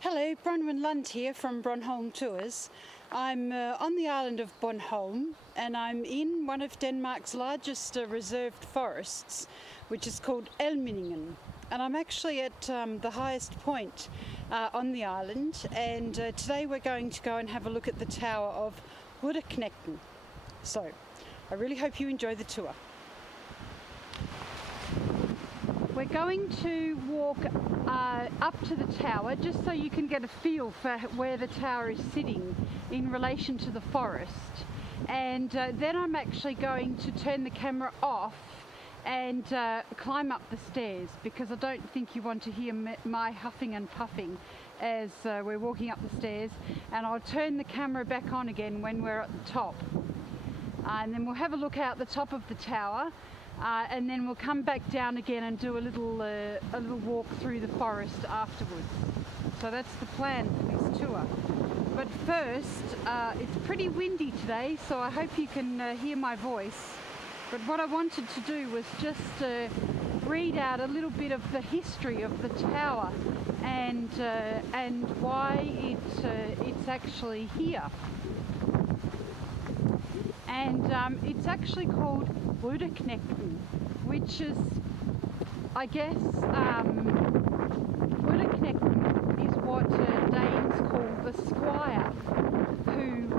Hello, Bronwyn Lund here from BronHolm Tours. I'm on the island of Bornholm and I'm in one of Denmark's largest reserved forests, which is called Almindingen. And I'm actually at the highest point on the island, and today we're going to go and have a look at the tower of Rytterknægten. So I really hope you enjoy the tour. We're going to walk up to the tower just so you can get a feel for where the tower is sitting in relation to the forest, and then I'm actually going to turn the camera off and climb up the stairs, because I don't think you want to hear my huffing and puffing as we're walking up the stairs, and I'll turn the camera back on again when we're at the top, and then we'll have a look out the top of the tower. And then we'll come back down again and do a little walk through the forest afterwards. So that's the plan for this tour. But first, it's pretty windy today, so I hope you can hear my voice. But what I wanted to do was just read out a little bit of the history of the tower and why it's actually here. And it's actually called Rytterknægten, which is, I guess, Rytterknægten is what Danes call the squire, who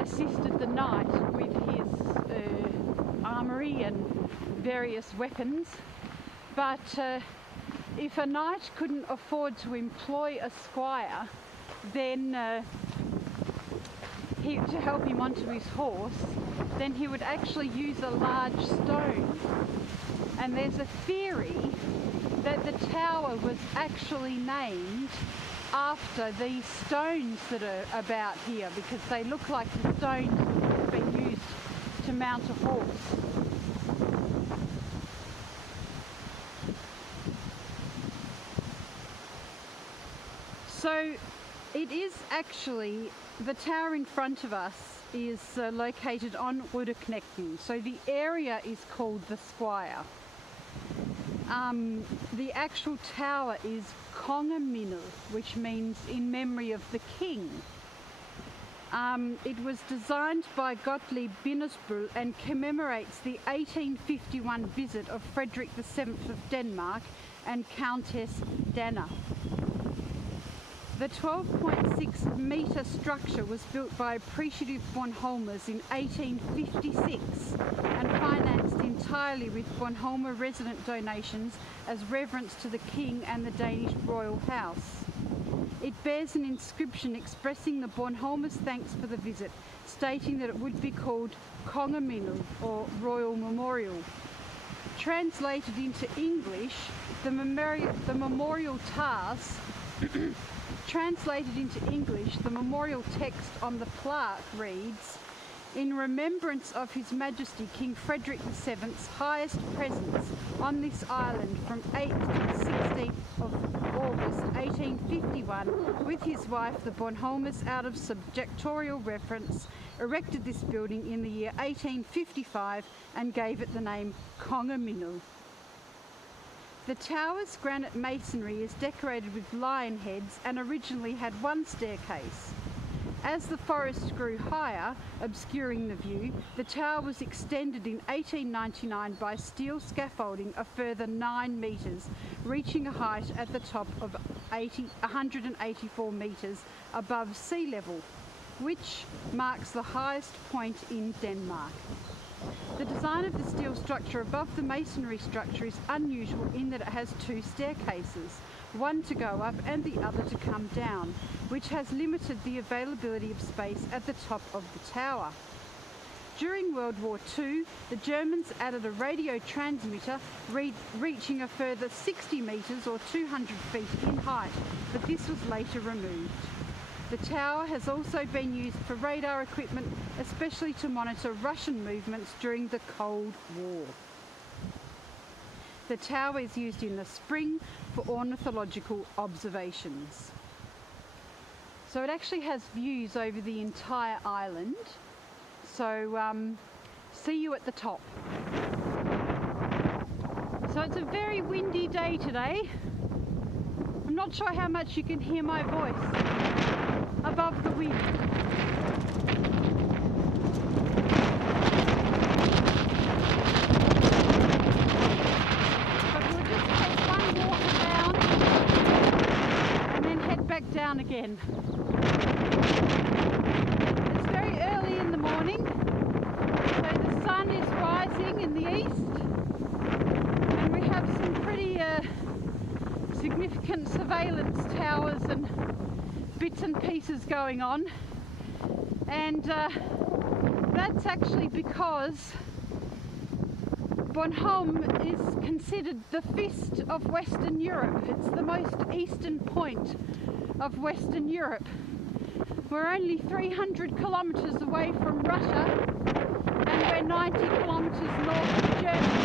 assisted the knight with his armoury and various weapons. But if a knight couldn't afford to employ a squire, then to help him onto his horse, then he would actually use a large stone. And there's a theory that the tower was actually named after these stones that are about here, because they look like the stones that would have been used to mount a horse. So it is actually, the tower in front of us is located on Rytterknægten, so the area is called the Squire. The actual tower is Kongemindet, which means in memory of the king. It was designed by Gottlieb Bindesbøll and commemorates the 1851 visit of Frederick VII of Denmark and Countess Danna. The 12.6 metre structure was built by appreciative Bornholmers in 1856 and financed entirely with Bornholmer resident donations as reverence to the King and the Danish royal house. It bears an inscription expressing the Bornholmers' thanks for the visit, stating that it would be called Kongemindet, or Royal Memorial. Translated into English, the memorial task Translated into English, the memorial text on the plaque reads, "In remembrance of His Majesty King Frederick VII's highest presence on this island from 8th to 16th of August 1851, with his wife, the Bornholmers, out of subjectorial reference, erected this building in the year 1855 and gave it the name Kongemindet." The tower's granite masonry is decorated with lion heads and originally had one staircase. As the forest grew higher, obscuring the view, the tower was extended in 1899 by steel scaffolding a further 9 metres, reaching a height at the top of 184 metres above sea level, which marks the highest point in Denmark. The design of the steel structure above the masonry structure is unusual in that it has 2 staircases, one to go up and the other to come down, which has limited the availability of space at the top of the tower. During World War II, the Germans added a radio transmitter reaching a further 60 metres or 200 feet in height, but this was later removed. The tower has also been used for radar equipment, especially to monitor Russian movements during the Cold War. The tower is used in the spring for ornithological observations. So it actually has views over the entire island. So see you at the top. So it's a very windy day today. I'm not sure how much you can hear my voice above the wind. But we'll just take one walk around and then head back down again. It's very early in the morning, so the sun is rising in the east, and we have some pretty significant surveillance towers and bits and pieces going on, and that's actually because Bornholm is considered the fist of Western Europe. It's the most eastern point of Western Europe. We're only 300 kilometres away from Russia, and we're 90 kilometres north of Germany,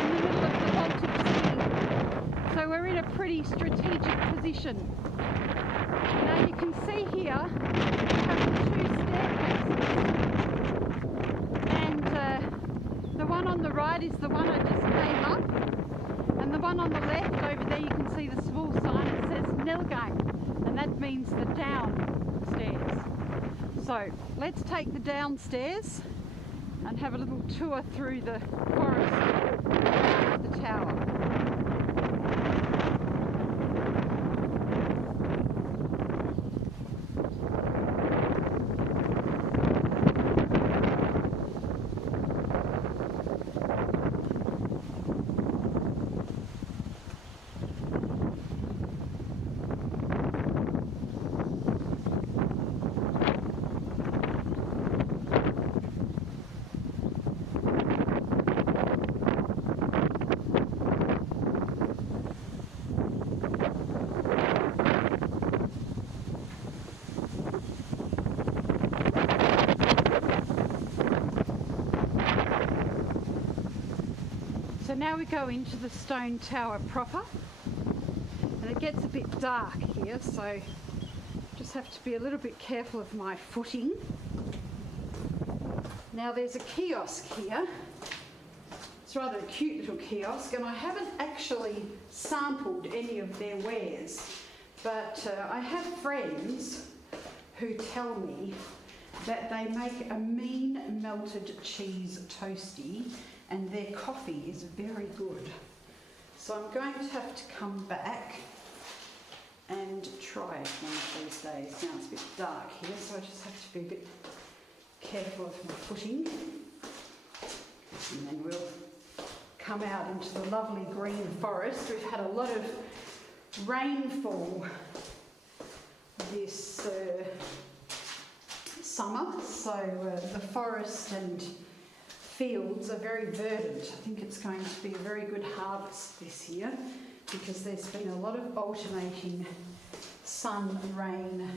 in the middle of the Baltic Sea. So we're in a pretty strategic position. Now you can see here we have the two staircases, and the one on the right is the one I just came up, and the one on the left over there you can see the small sign that says Nelgang, and that means the downstairs. So let's take the downstairs and have a little tour through the forest around the tower. So now we go into the stone tower proper, and it gets a bit dark here, so just have to be a little bit careful of my footing. Now there's a kiosk here. It's rather a cute little kiosk, and I haven't actually sampled any of their wares, but I have friends who tell me that they make a mean melted cheese toastie, and their coffee is very good. So I'm going to have to come back and try it one of these days. Now it's a bit dark here, so I just have to be a bit careful of my footing. And then we'll come out into the lovely green forest. We've had a lot of rainfall this summer, so the forest and fields are very verdant. I think it's going to be a very good harvest this year because there's been a lot of alternating sun, rain,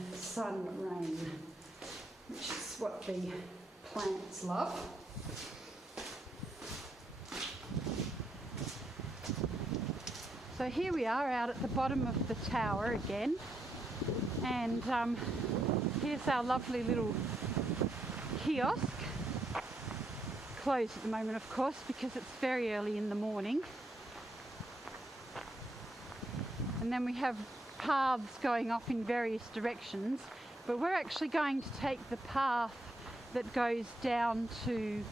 which is what the plants love. So here we are out at the bottom of the tower again, and here's our lovely little kiosk. Closed at the moment, of course, because it's very early in the morning. And then we have paths going off in various directions, but we're actually going to take the path that goes down to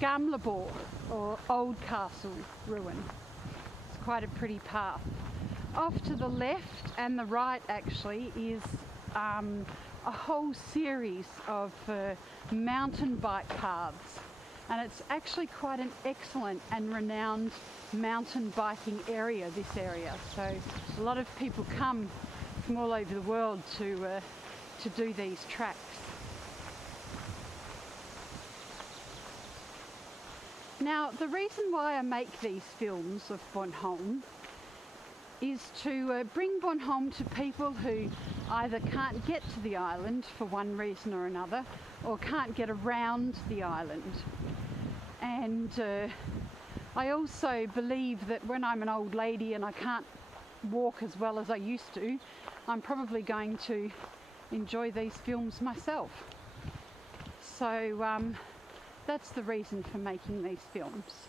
Gamlebor, or Old Castle Ruin. It's quite a pretty path. Off to the left and the right actually is a whole series of mountain bike paths. And it's actually quite an excellent and renowned mountain biking area, this area. So a lot of people come from all over the world to do these tracks. Now, the reason why I make these films of Bornholm is to bring Bornholm to people who either can't get to the island for one reason or another, or can't get around the island. And I also believe that when I'm an old lady and I can't walk as well as I used to, I'm probably going to enjoy these films myself. So that's the reason for making these films.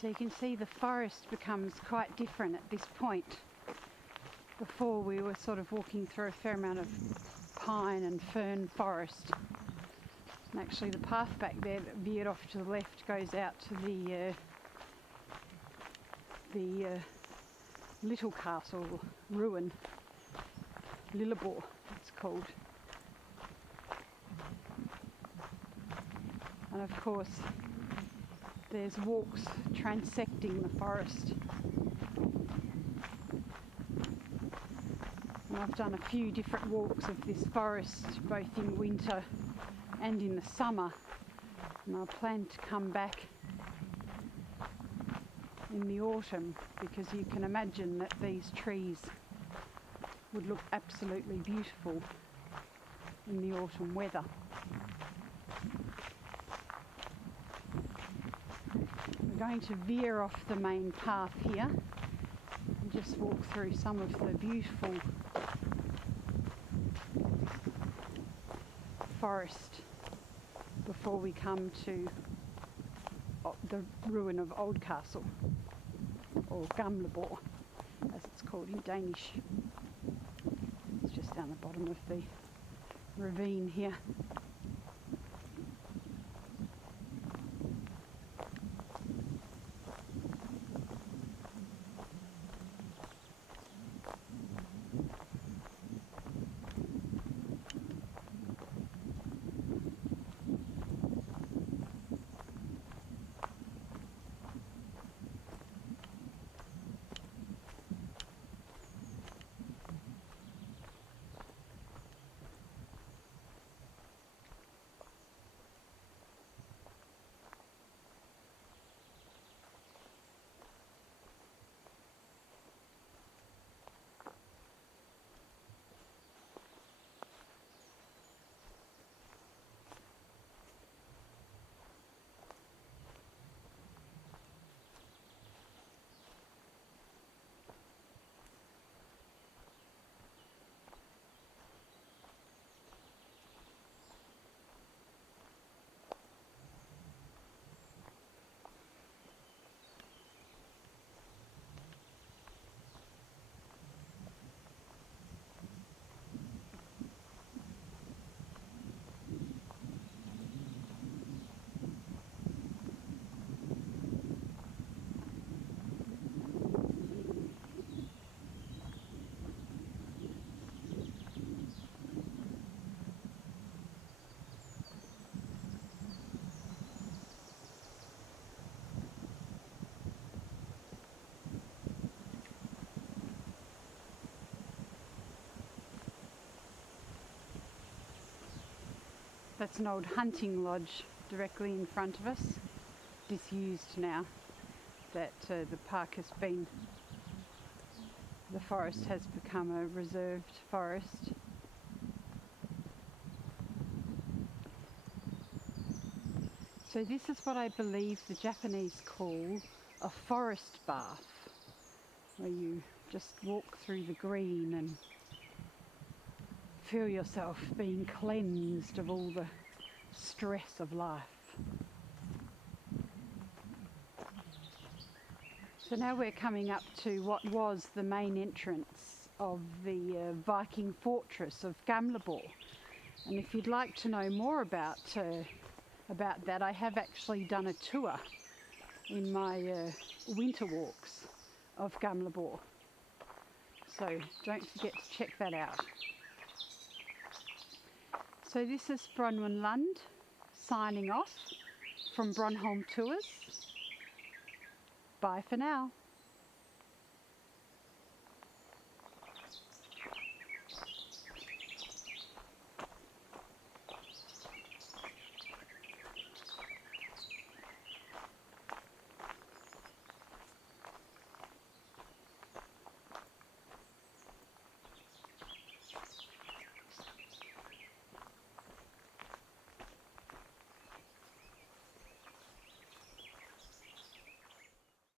So you can see the forest becomes quite different at this point. Before we were sort of walking through a fair amount of pine and fern forest. And actually the path back there that veered off to the left goes out to the little castle ruin, Lillebor it's called. And of course there's walks transecting the forest. And I've done a few different walks of this forest both in winter and in the summer, and I plan to come back in the autumn because you can imagine that these trees would look absolutely beautiful in the autumn weather. We're going to veer off the main path here and just walk through some of the beautiful forest before we come to the ruin of Old Castle, or Gamlebor as it's called in Danish. It's just down the bottom of the ravine here. That's an old hunting lodge directly in front of us, disused now that the forest has become a reserved forest. So this is what I believe the Japanese call a forest bath, where you just walk through the green and feel yourself being cleansed of all the stress of life. So now we're coming up to what was the main entrance of the Viking fortress of Gamlebor. And if you'd like to know more about that, I have actually done a tour in my winter walks of Gamlebor. So don't forget to check that out. So this is Bronwyn Lund signing off from BronHolm Tours. Bye for now.